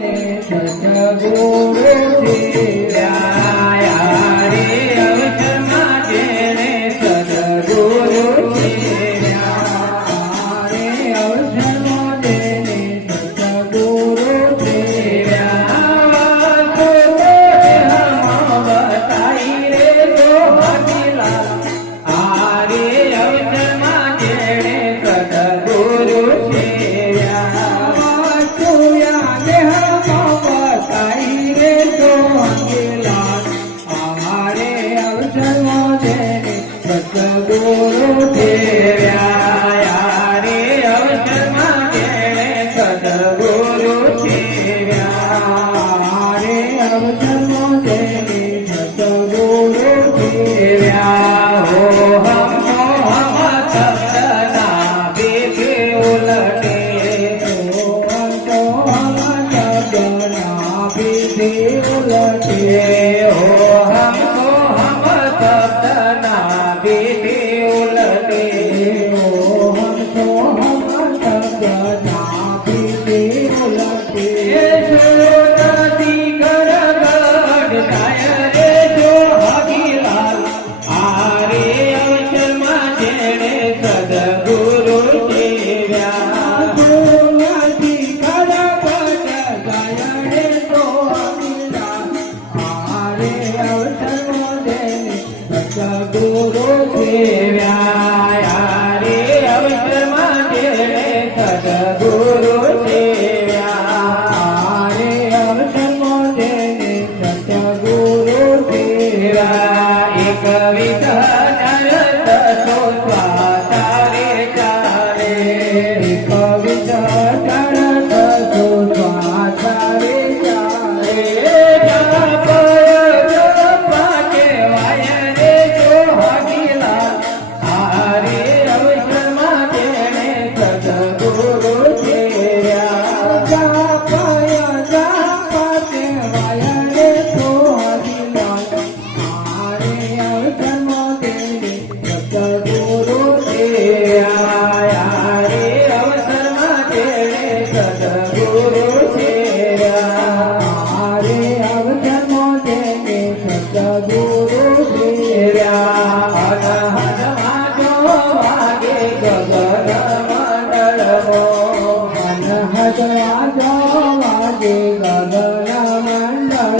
Santa Cruz. হবে રે